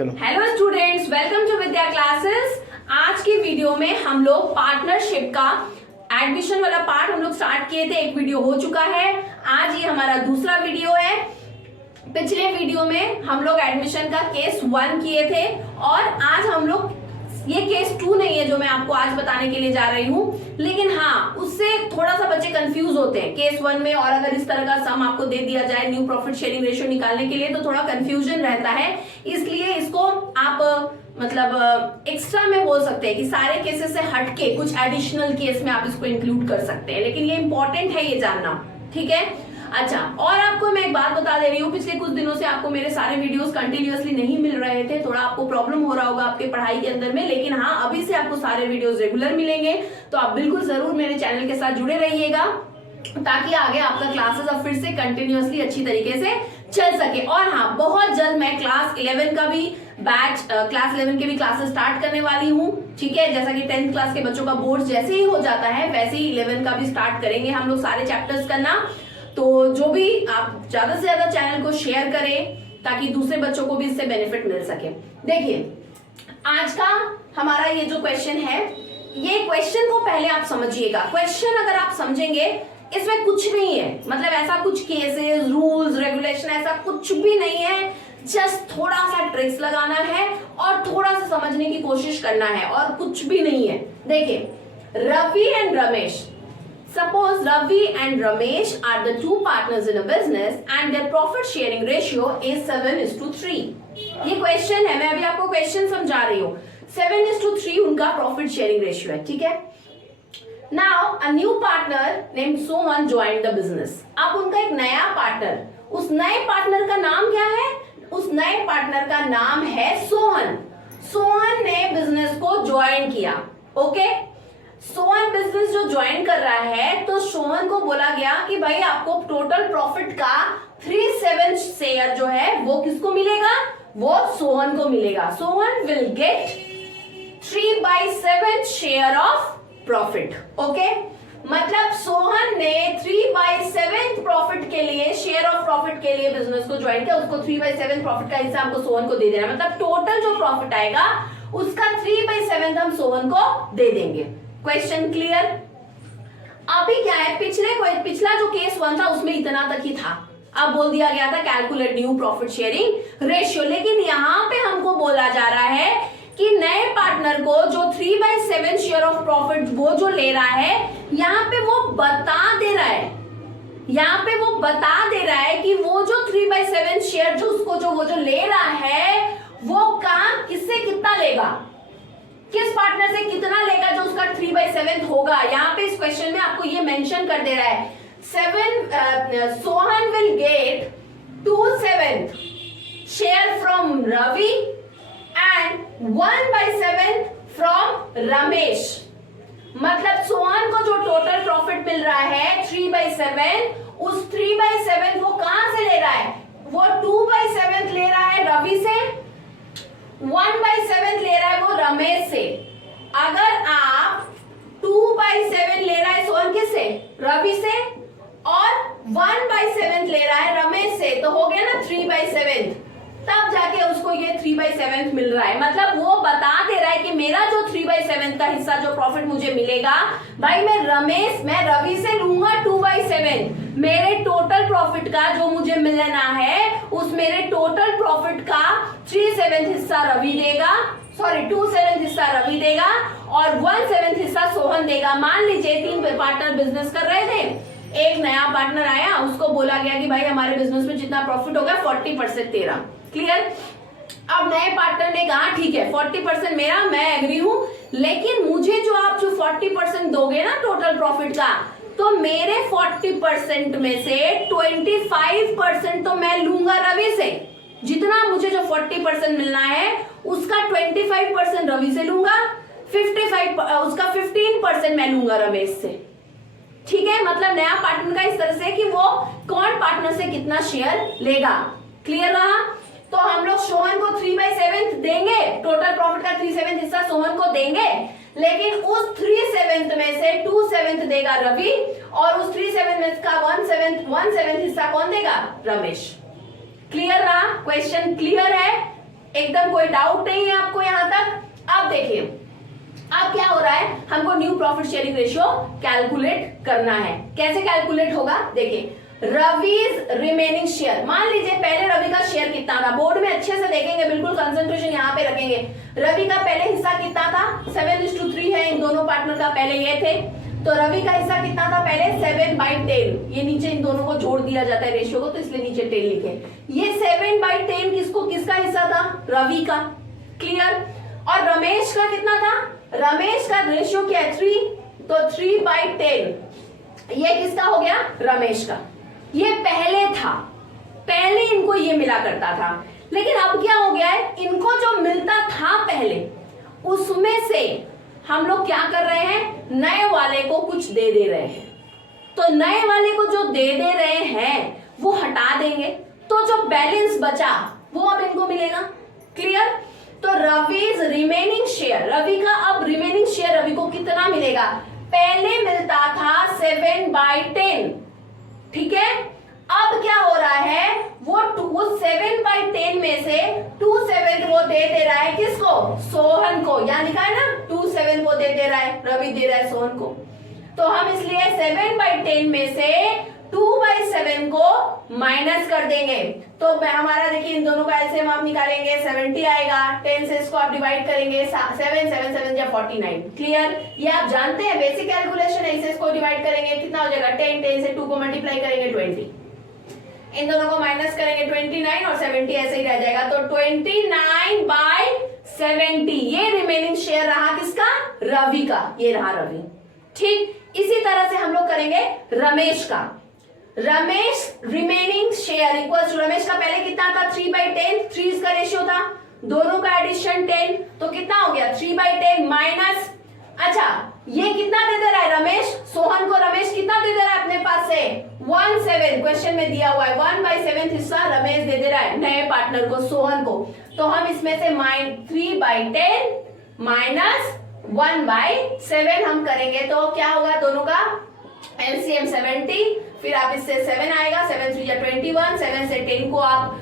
चलो hello students, welcome to Vidya classes. आज की वीडियो में हम लोग पार्टनरशिप का एडमिशन वाला पार्ट हम लोग स्टार्ट किए थे। एक वीडियो हो चुका है, आज ये हमारा दूसरा वीडियो है। पिछले वीडियो में हम लोग एडमिशन का केस 1 किए थे और आज हम लोग ये केस 2 नहीं है जो मैं आपको आज बताने के लिए जा रही हूँ, लेकिन हाँ उससे थोड़ा सा बच्चे कंफ्यूज होते हैं केस 1 में। और अगर इस तरह का सम आपको दे दिया जाए न्यू प्रॉफिट शेयरिंग रेशियो निकालने के लिए तो थोड़ा कंफ्यूजन रहता है, इसलिए इसको आप मतलब एक्स्ट्रा में बोल सकते हैं कि सारे केसेस से हटके कुछ एडिशनल केस में आप इसको इंक्लूड कर सकते हैं, लेकिन ये इंपॉर्टेंट है ये जानना, ठीक है। अच्छा, और आपको मैं एक बात बता दे रही हूँ, पिछले कुछ दिनों से आपको मेरे सारे वीडियोस कंटिन्यूअसली नहीं मिल रहे थे, थोड़ा आपको प्रॉब्लम हो रहा होगा आपके पढ़ाई के अंदर में, लेकिन हाँ अभी से आपको सारे वीडियोस रेगुलर मिलेंगे, तो आप बिल्कुल जरूर मेरे चैनल के साथ जुड़े रहिएगा ताकि आगे आपका क्लासेस अब फिर से कंटिन्यूअसली अच्छी तरीके से चल सके। और हाँ, बहुत जल्द मैं क्लास 11 का भी बैच क्लास 11 के भी क्लासेस स्टार्ट करने वाली हूँ, ठीक है। जैसा कि 10th क्लास के बच्चों का बोर्ड जैसे ही हो जाता है वैसे ही 11 का भी स्टार्ट करेंगे हम लोग सारे चैप्टर्स करना। तो जो भी आप ज्यादा से ज्यादा चैनल को शेयर करें ताकि दूसरे बच्चों को भी इससे बेनिफिट मिल सके। देखिए आज का हमारा ये जो क्वेश्चन है, ये क्वेश्चन को पहले आप समझिएगा। क्वेश्चन अगर आप समझेंगे इसमें कुछ नहीं है, मतलब ऐसा कुछ केसेस रूल्स रेगुलेशन ऐसा कुछ भी नहीं है, जस्ट थोड़ा सा ट्रिक्स लगाना है और थोड़ा सा समझने की कोशिश करना है और कुछ भी नहीं है। देखिए, Ravi and Ramesh, suppose Ravi and Ramesh are the two partners in a business and their profit sharing ratio is 7:3। ये क्वेश्चन है, मैं अभी आपको क्वेश्चन समझा रही हूँ। 7:3 उनका प्रॉफिट शेयरिंग रेशियो है, ठीक है। Now a new partner named Sohan joined the business। अब उनका एक नया पार्टनर, उस नए पार्टनर का नाम क्या है? उस नए पार्टनर का नाम है सोहन। सोहन ने बिजनेस को ज्वाइन किया, ओके। सोहन बिजनेस जो ज्वाइन कर रहा है तो सोहन को बोला गया कि भाई आपको टोटल प्रॉफिट का 3/7 शेयर जो है वो किसको मिलेगा? वो सोहन को मिलेगा। Sohan will gate 3/7 share of profit, okay. मतलब सोहन ने 3/7 प्रॉफिट के लिए, शेयर ऑफ प्रॉफिट के लिए बिजनेस को ज्वाइन किया। उसको 3/7 प्रॉफिट का हिस्सा हमको सोहन को दे देना, मतलब टोटल जो प्रॉफिट आएगा उसका 3/7 हम सोहन को दे देंगे। Question clear? अभी क्या है, पिछला जो केस 1 था उसमें इतना तक ही था। अब बोल दिया गया था calculate new profit sharing ratio, लेकिन यहाँ पे हमको बोला जा रहा है कि नए पार्टनर को जो 3/7 शेयर ऑफ प्रॉफिट वो जो ले रहा है, यहाँ पे वो बता दे रहा है, यहाँ पे वो बता दे रहा है कि वो जो 3/7 शेयर जो उसको जो वो जो ले रहा है वो काम किससे कितना लेगा, किस पार्टनर से कितना लेगा जो उसका 3/7 होगा। यहाँ पे इस क्वेश्चन में आपको ये मेंशन कर दे रहा है, Sohan will get 2/7 share from Ravi and 1/7 from Ramesh. मतलब सोहन को जो टोटल प्रॉफिट मिल रहा है 3/7, उस 3/7 वो कहां से ले रहा है? वो 2/7 ले रहा है रवि से, 1/7 ले रहा है वो रमेश से। अगर आप 2/7 ले रहा है सोहन किससे? रवि से, और 1/7 ले रहा है रमेश से, तो हो गया ना 3/7, तब जाके उसको ये 3/7 मिल रहा है। मतलब वो बता दे रहा है कि मेरा जो 3/7 का हिस्सा जो प्रॉफिट मुझे मिलेगा, भाई मैं रवि से लूंगा 2/7, मेरे टोटल प्रॉफिट का जो मुझे मिलना है उस मेरे टोटल प्रॉफिट का 3/7 हिस्सा रवि देगा, सॉरी 2/7 हिस्सा रवि देगा और 1/7 हिस्सा सोहन देगा। मान लीजिए 3 पार्टनर बिजनेस कर रहे थे, एक नया पार्टनर आया, उसको बोला गया कि भाई हमारे बिजनेस में जितना प्रॉफिट होगा 40% तेरा, क्लियर। अब नए पार्टनर ने कहा ठीक है 40% मेरा, मैं एग्री हूं, लेकिन मुझे जो आप जो 40% दोगे ना टोटल प्रॉफिट का, तो मेरे 40% में से 25% तो मैं लूंगा रवि से। जितना मुझे जो 40% मिलना है उसका 25% रवि से लूंगा, 15% मैं लूंगा रमेश से, ठीक है। मतलब नया पार्टनर का इस तरह से कि वो कौन पार्टनर से कितना शेयर लेगा, क्लियर रहा। तो हम लोग सोहन को 3/7 देंगे, टोटल प्रॉफिट का 3/7 हिस्सा सोहन को देंगे, लेकिन उस 3/7 में से 2/7 देगा रवि और उस 3/7 में का 1/7 हिस्सा कौन देगा? रमेश। क्लियर रहा? क्वेश्चन क्लियर है? एकदम कोई डाउट नहीं है आपको यहां तक? अब देखिए अब क्या हो रहा है, हमको new profit sharing ratio calculate करना है। कैसे कैलकुलेट होगा? देखिए रविज रिमेनिंग शेयर, मान लीजिए पहले रवि का शेयर कितना था, बोर्ड में अच्छे से देखेंगे, बिल्कुल कंसंट्रेशन यहाँ पे रखेंगे। रवि का पहले हिस्सा कितना था? 7:3 है इन दोनों पार्टनर का, पहले ये थे। तो रवि का हिस्सा कितना था पहले? 7/10। ये नीचे इन दोनों को जोड़ दिया जाता है रेशियो को, तो इसलिए नीचे 10 लिखे। ये 7/10 किसका हिस्सा था? रवि का। क्लियर? और रमेश का कितना था? रमेश का रेशियो क्या है? 3, तो 3/10 ये किसका हो गया? रमेश का। ये पहले था, पहले इनको ये मिला करता था, लेकिन अब क्या हो गया है, इनको जो मिलता था पहले उसमें से हम लोग क्या कर रहे हैं, नए वाले को कुछ दे दे रहे हैं। तो नए वाले को जो दे दे रहे हैं वो हटा देंगे, तो जो बैलेंस बचा वो अब इनको मिलेगा। क्लियर? तो रविज रिमेनिंग शेयर, रवि का अब रिमेनिंग शेयर रवि को कितना मिलेगा? पहले मिलता था 7/10, ठीक है? अब क्या हो रहा है, वो 7/10 में से 2/7 वो दे रहा है किसको? सोहन को। यहां लिखा है ना 2/7 को दे रहा है, रवि दे रहा है सोहन को। तो हम इसलिए 7/10 में से 2/7 को माइनस कर देंगे। तो हमारा देखिए इन दोनों का एलसीएम आप निकालेंगे, 70 आएगा। 10 से इसको आप डिवाइड करेंगे, 7 या 49। क्लियर? ये आप जानते हैं, बेसिक कैलकुलेशन है। इसे इसको डिवाइड करेंगे, कितना हो जाएगा? 10 से 2 को मल्टीप्लाई करेंगे 20, इन दोनों को माइनस करेंगे 29 और 70 ऐसे ही रह जाएगा। तो 29/70 ये रिमेनिंग शेयर रहा किसका? रवि का। ये रहा रवि। ठीक इसी तरह से हम लोग करेंगे रमेश का। Ramesh remaining share equals to, Ramesh का पहले कितना था? 3/10, 3 इसका रेशियो था, दोनों का एडिशन 10, तो कितना हो गया? 3/10 माइनस, अच्छा ये कितना दे दे रहा है रमेश? सोहन को रमेश कितना दे दे रहा है अपने पास से? 1/7 क्वेश्चन में दिया हुआ है, 1/7 हिस्सा रमेश दे दे रहा है नए पार्टनर को, सोहन को। तो हम इसमें से 3/10 माइनस 1/7 हम करेंगे, तो क्या होगा? दोनों का एलसीएम 70, फिर आप इससे 7 आएगा, 7 3 21, 7 से 10 को आप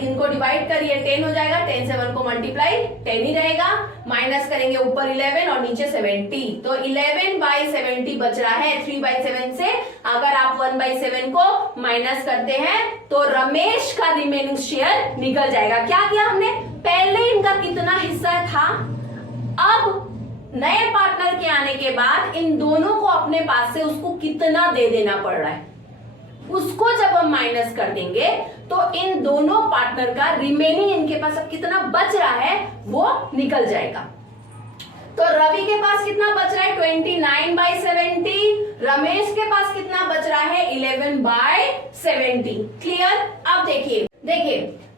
इनको डिवाइड करिए, 10 हो जाएगा। 10 से 1 को मल्टीप्लाई 10 ही रहेगा, माइनस करेंगे ऊपर 11 और नीचे 70, तो 11/70 बच रहा है। 3/7 से अगर आप 1/7 को माइनस करते हैं तो रमेश का रिमेनिंग शेयर निकल जाएगा। क्या किया हमने? पहले इनका कितना हिस्सा था, अब नए पार्टनर के आने के बाद इन दोनों को अपने पास से उसको कितना दे देना पड़ रहा है, उसको जब हम माइनस कर देंगे तो इन दोनों पार्टनर का रिमेनिंग इनके पास अब कितना बच रहा है वो निकल जाएगा। तो रवि के पास कितना बच रहा है? 29/70। रमेश के पास कितना बच रहा है? 11/70। क्लियर? अब देखिए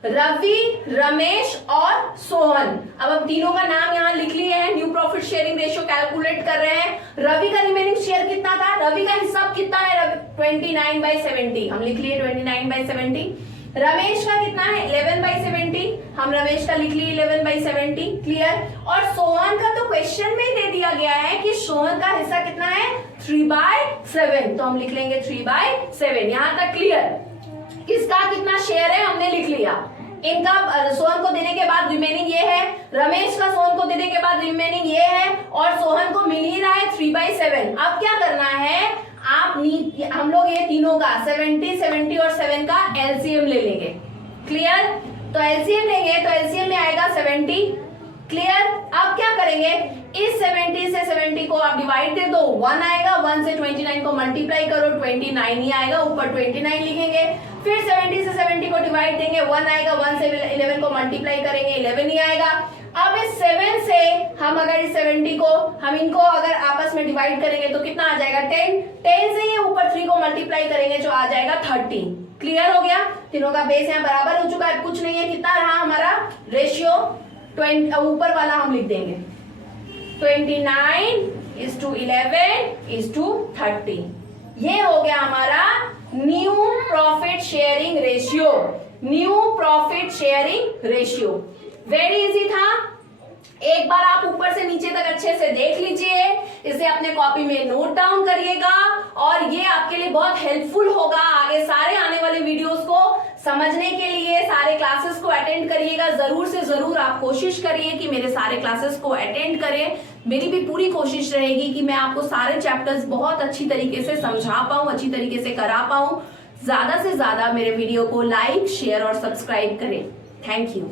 रवि, रमेश और सोहन, अब हम तीनों का नाम यहां लिख लिए हैं, new profit sharing ratio calculate कर रहे हैं। रवि का रिमेनिंग शेयर कितना था? रवि का हिस्सा कितना है? 29/70 हम लिख लिए 29/70। रमेश का कितना है? 11/70, हम रमेश का लिख लिए 11/70। क्लियर? और सोहन का तो क्वेश्चन में ही दे दिया गया है कि सोहन का हिस्सा कितना है? 3/7, तो हम लिख लेंगे 3/7। यहां तक क्लियर? किसका कितना शेयर है हमने लिख लिया। इनका सोहन को देने के बाद रिमेनिंग ये है, रमेश का सोहन को देने के बाद रिमेनिंग ये है, और सोहन को मिल ही रहा है 3/7। अब क्या करना है, हम लोग ये तीनों का 70 और 7 का एलसीएम ले लेंगे। क्लियर? तो एलसीएम लेंगे तो एलसीएम में आएगा 70। क्लियर? अब क्या करेंगे, इस 70 से 70 को आप डिवाइड दे दो, 1 आएगा, 1 से 29 को मल्टीप्लाई करो, 29 ही आएगा, ऊपर 29 लिखेंगे। फिर 70 से 70 को डिवाइड देंगे, 1 आएगा, 1 से 11 को मल्टीप्लाई करेंगे, 11 ही आएगा। अब इस 7 से हम अगर इस 70 को हम इनको अगर आपस में डिवाइड करेंगे तो कितना आ जाएगा? 10 से ये ऊपर 3 को मल्टीप्लाई करेंगे जो आ जाएगा 30। क्लियर हो गया? तीनों का बेस यहाँ बराबर हो चुका है, कुछ नहीं है। कितना रहा हमारा रेशियो? 20, ऊपर वाला हम लिख देंगे 29:11:30। ये हो गया हमारा new profit sharing ratio. New profit sharing ratio very easy था। एक बार आप ऊपर से नीचे तक अच्छे से देख लीजिए, इसे अपने कॉपी में नोट डाउन करिएगा और ये आपके लिए बहुत हेल्पफुल होगा आगे सारे आने वाले वीडियोस को समझने के लिए सारे क्लासेस को अटेंड करिएगा, जरूर से जरूर आप कोशिश करिए कि मेरे सारे क्लासेस को अटेंड करें। मेरी भी पूरी कोशिश रहेगी कि मैं आपको सारे चैप्टर्स बहुत अच्छी तरीके से समझा पाऊं, अच्छी तरीके से करा पाऊं। ज्यादा से ज्यादा मेरे वीडियो को लाइक, शेयर और सब्सक्राइब करें। Thank you.